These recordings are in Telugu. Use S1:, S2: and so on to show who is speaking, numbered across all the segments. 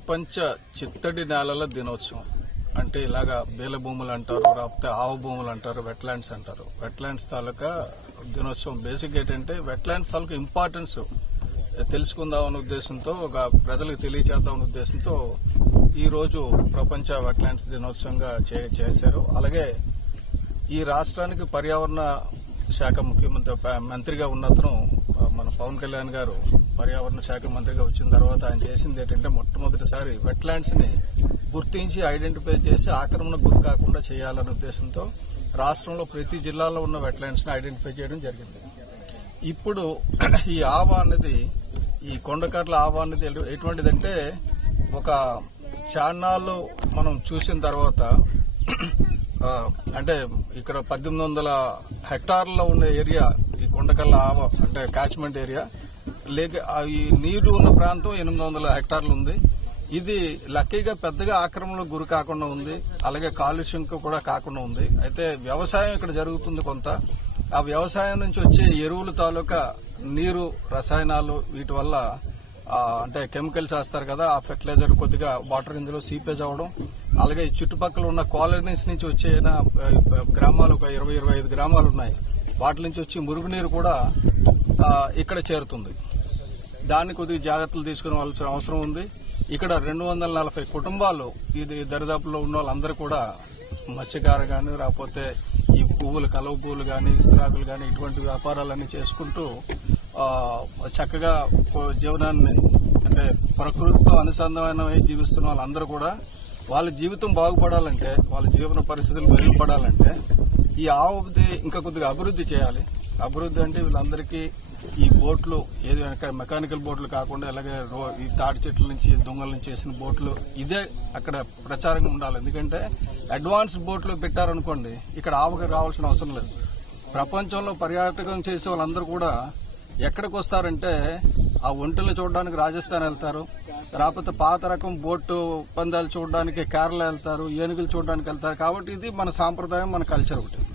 S1: ప్రపంచ చిత్తడి నేలల దినోత్సవం. అంటే ఇలాగా బేలభూములు అంటారు లేకపోతే ఆవు భూములు అంటారు వెట్లాండ్స్ అంటారు. వెట్లాండ్స్ తాలూకా దినోత్సవం బేసిక్ ఏంటంటే వెట్లాండ్స్ తాలూకా ఇంపార్టెన్స్ తెలుసుకుందాం అనే ఉద్దేశంతో ఒక ప్రజలకు తెలియచేద్దాం అనే ఉద్దేశంతో ఈరోజు ప్రపంచ వెట్లాండ్స్ దినోత్సవంగా చే- చేశారు. అలాగే ఈ రాష్ట్రానికి పర్యావరణ శాఖ ముఖ్యమంత్రి మంత్రిగా ఉన్నతను మన పవన్ కళ్యాణ్ గారు పర్యావరణ శాఖ మంత్రిగా వచ్చిన తర్వాత ఆయన చేసింది ఏంటంటే మొట్టమొదటిసారి వెట్లాండ్స్ని గుర్తించి ఐడెంటిఫై చేసి ఆక్రమణకు గురి కాకుండా చేయాలనే ఉద్దేశంతో రాష్ట్రంలో ప్రతి జిల్లాలో ఉన్న వెట్లాండ్స్ని ఐడెంటిఫై చేయడం జరిగింది. ఇప్పుడు ఈ ఆవ అనేది ఈ కొండకర్ల ఆవ అనేది ఎటువంటిదంటే ఒక చాన్నాళ్ళు మనం చూసిన తర్వాత అంటే ఇక్కడ పద్దెనిమిది వందల హెక్టార్లలో ఉన్న ఏరియా ఈ కొండకల్ల ఆవ అంటే కాచ్మెంట్ ఏరియా లేక ఈ నీరు ఉన్న ప్రాంతం ఎనిమిది వందల హెక్టార్లు ఉంది. ఇది లక్కీగా పెద్దగా ఆక్రమణకు గురి కాకుండా ఉంది. అలాగే కాలుష్యం కూడా కాకుండా ఉంది. అయితే వ్యవసాయం ఇక్కడ జరుగుతుంది కొంత. ఆ వ్యవసాయం నుంచి వచ్చే ఎరువుల తాలూకా నీరు రసాయనాలు వీటి వల్ల అంటే కెమికల్స్ వేస్తారు కదా ఆ ఫెర్టిలైజర్ కొద్దిగా వాటర్ ఇందులో సీపేజ్ అవ్వడం. అలాగే ఈ చుట్టుపక్కల ఉన్న కాలనీస్ నుంచి వచ్చే గ్రామాలు ఒక ఇరవై ఇరవై ఐదు గ్రామాలు ఉన్నాయి. వాటి నుంచి వచ్చి మురుగునీరు కూడా ఇక్కడ చేరుతుంది. దాన్ని కొద్దిగా జాగ్రత్తలు తీసుకోవాల్సిన అవసరం ఉంది. ఇక్కడ రెండు వందల నలభై కుటుంబాలు ఇది దరిదాపుల్లో ఉన్న వాళ్ళందరూ కూడా మత్స్యకారు కానీ లేకపోతే ఈ పువ్వులు కలువ పువ్వులు కానీ ఇస్త్రాకులు కానీ ఇటువంటి వ్యాపారాలన్నీ చేసుకుంటూ చక్కగా జీవనాన్ని అంటే ప్రకృతితో అనుసంధానమై జీవిస్తున్న వాళ్ళందరూ కూడా వాళ్ళ జీవితం బాగుపడాలంటే వాళ్ళ జీవన పరిస్థితులు మెరుగుపడాలంటే ఈ ఆవుది ఇంకా కొద్దిగా అభివృద్ధి చేయాలి. అభివృద్ధి అంటే వీళ్ళందరికీ ఈ బోట్లు ఏది మెకానికల్ బోట్లు కాకుండా అలాగే రో- ఈ తాటి చెట్ల నుంచి దొంగల నుంచి చేసిన బోట్లు ఇదే అక్కడ ప్రచారంగా ఉండాలి. ఎందుకంటే అడ్వాన్స్ బోట్లు పెట్టారనుకోండి ఇక్కడ ఆవుకి రావాల్సిన అవసరం లేదు. ప్రపంచంలో పర్యాటకం చేసే వాళ్ళందరూ కూడా ఎక్కడికి వస్తారంటే ఆ ఒంటెలు చూడడానికి రాజస్థాన్ వెళ్తారు. లేకపోతే పాత రకం బోటు పందాలు చూడడానికి కేరళ వెళ్తారు ఏనుగులు చూడడానికి వెళ్తారు. కాబట్టి ఇది మన సాంప్రదాయం మన కల్చర్ ఒకటి.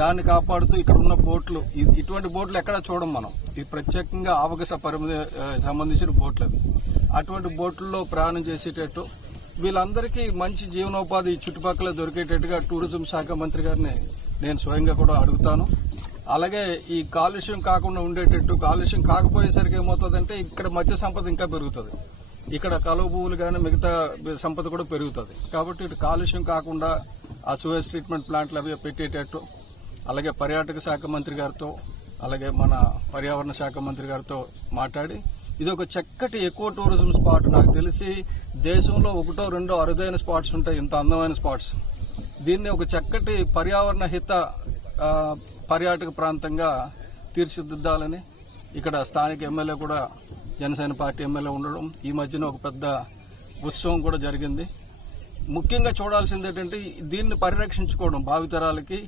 S1: దాన్ని కాపాడుతూ ఇక్కడ ఉన్న బోట్లు ఇటువంటి బోట్లు ఎక్కడ చూడం మనం. ఇది ప్రత్యేకంగా ఆవక సంబంధించిన బోట్లు అవి. అటువంటి బోట్లలో ప్రయాణం చేసేటట్టు వీళ్ళందరికీ మంచి జీవనోపాధి చుట్టుపక్కల దొరికేటట్టుగా టూరిజం శాఖ మంత్రి గారిని నేను స్వయంగా కూడా అడుగుతాను. అలాగే ఈ కాలుష్యం కాకుండా ఉండేటట్టు కాలుష్యం కాకపోయేసరికి ఏమవుతుందంటే ఇక్కడ మత్స్య సంపద ఇంకా పెరుగుతుంది. ఇక్కడ కలువ పువ్వులు కానీ మిగతా సంపద కూడా పెరుగుతుంది. కాబట్టి ఇటు కాలుష్యం కాకుండా ఆ సూయేజ్ ట్రీట్మెంట్ ప్లాంట్లు అవి పెట్టేటట్టు అలాగే పర్యాటక శాఖ మంత్రి గారితో అలాగే మన పర్యావరణ శాఖ మంత్రి గారితో మాట్లాడి ఇది ఒక చక్కటి ఎక్కువ టూరిజం స్పాట్. నాకు తెలిసి దేశంలో ఒకటో రెండో అరుదైన స్పాట్స్ ఉంటాయి ఇంత అందమైన స్పాట్స్. దీన్ని ఒక చక్కటి పర్యావరణ హిత పర్యాటక ప్రాంతంగా తీర్చిదిద్దాలని ఇక్కడ స్థానిక ఎమ్మెల్యే కూడా జనసేన పార్టీ ఎమ్మెల్యే ఉండడం ఈ మధ్యన ఒక పెద్ద ఉత్సవం కూడా జరిగింది. ముఖ్యంగా చూడాల్సింది ఏంటంటే దీన్ని పరిరక్షించుకోవడం భావితరాలకి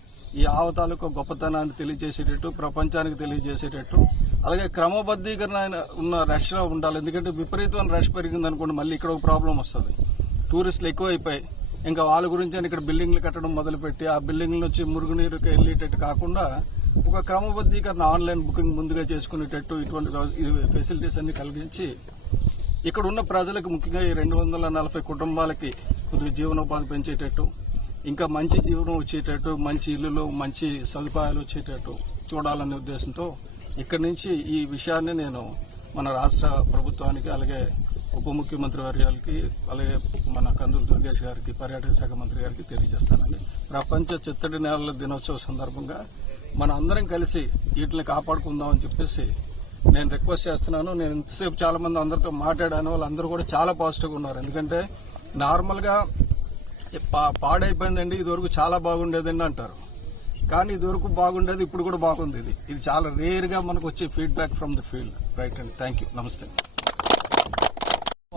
S1: ఈ ఆవతాలకు గొప్పతనాన్ని తెలియజేసేటట్టు ప్రపంచానికి తెలియజేసేటట్టు. అలాగే క్రమబద్ధీకరణ ఉన్న రష్లో ఉండాలి. ఎందుకంటే విపరీతమైన రష్ పెరిగింది అనుకోండి మళ్ళీ ఇక్కడ ఒక ప్రాబ్లం వస్తుంది. టూరిస్టులు ఎక్కువైపోయి ఇంకా వాళ్ళ గురించి అని ఇక్కడ బిల్డింగ్లు కట్టడం మొదలుపెట్టి ఆ బిల్డింగ్ల నుంచి మురుగునీరుకి వెళ్ళేటట్టు కాకుండా ఒక క్రమబద్ధీకరణ ఆన్లైన్ బుకింగ్ ముందుగా చేసుకునేటట్టు ఇటువంటి ఫెసిలిటీస్ అన్ని కలిగించి ఇక్కడ ఉన్న ప్రజలకు ముఖ్యంగా ఈ రెండు వందల నలభై కుటుంబాలకి కొద్దిగా జీవనోపాధి పెంచేటట్టు ఇంకా మంచి జీవనం వచ్చేటట్టు మంచి ఇల్లులు మంచి సదుపాయాలు వచ్చేటట్టు చూడాలనే ఉద్దేశంతో ఇక్కడి నుంచి ఈ విషయాన్ని నేను మన రాష్ట్ర ప్రభుత్వానికి అలాగే ఉప ముఖ్యమంత్రి వర్యాలకి అలాగే మన కందుల దుర్గేష్ గారికి పర్యాటక శాఖ మంత్రి గారికి తెలియజేస్తానండి. ప్రపంచ చిత్తడి నేలల దినోత్సవ సందర్భంగా మన అందరం కలిసి వీటిని కాపాడుకుందామని చెప్పేసి నేను రిక్వెస్ట్ చేస్తున్నాను. నేను ఇంతసేపు చాలా మంది అందరితో మాట్లాడాను. వాళ్ళందరూ కూడా చాలా పాజిటివ్గా ఉన్నారు. ఎందుకంటే నార్మల్గా పా- పాడైపోయిందండి ఇదివరకు చాలా బాగుండేదండి అంటారు. కానీ ఇదివరకు బాగుండేది ఇప్పుడు కూడా బాగుంది ఇది. ఇది చాలా రేర్గా మనకు వచ్చే feedback from the field. Right అండి థ్యాంక్ యూ. నమస్తే.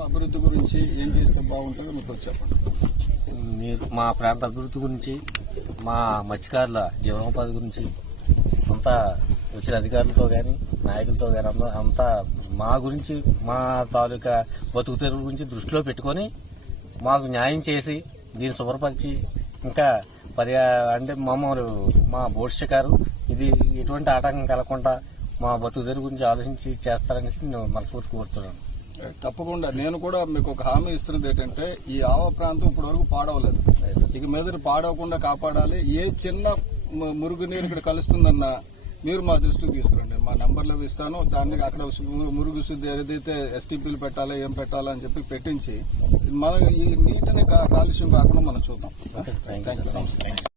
S1: అభివృద్ధి గురించి ఏం చేస్తే బాగుంటుందో మీకు చెప్పండి.
S2: మీరు మా ప్రాంత అభివృద్ధి గురించి మా మత్స్యకారుల జీవనోపాధి గురించి అంతా వచ్చిన అధికారులతో కానీ నాయకులతో కానీ అంతా మా గురించి మా తాలూకా బతుకు తెరువు గురించి దృష్టిలో పెట్టుకొని మాకు న్యాయం చేసి దీన్ని శుభ్రపరిచి ఇంకా పర్యా అంటే మామూలు మా బోట్ షికారు ఇది ఎటువంటి ఆటంకం కలగకుండా మా బతుకు తెరువు గురించి ఆలోచించి చేస్తారనేసి నేను మనస్ఫూర్తి కోరుతున్నాను.
S1: తప్పకుండా. నేను కూడా మీకు ఒక హామీ ఇస్తున్నది ఏంటంటే ఈ ఆవ ప్రాంతం ఇప్పటి వరకు పాడవలేదు ఇక మీద పాడవకుండా కాపాడాలి. ఏ చిన్న ము- మురుగునీరు ఇక్కడ కలుస్తుందన్న మీరు మా దృష్టికి తీసుకురండి. మా నంబర్లు ఇస్తాను. దాన్ని అక్కడ మురుగు శుద్ధి ఏదైతే ఎస్టీపీలు పెట్టాలో ఏం పెట్టాలో అని చెప్పి పెట్టించి మన ఈ నీటిని కాలుష్యం కాకుండా మనం చూద్దాం. థ్యాంక్ యూ నమస్తే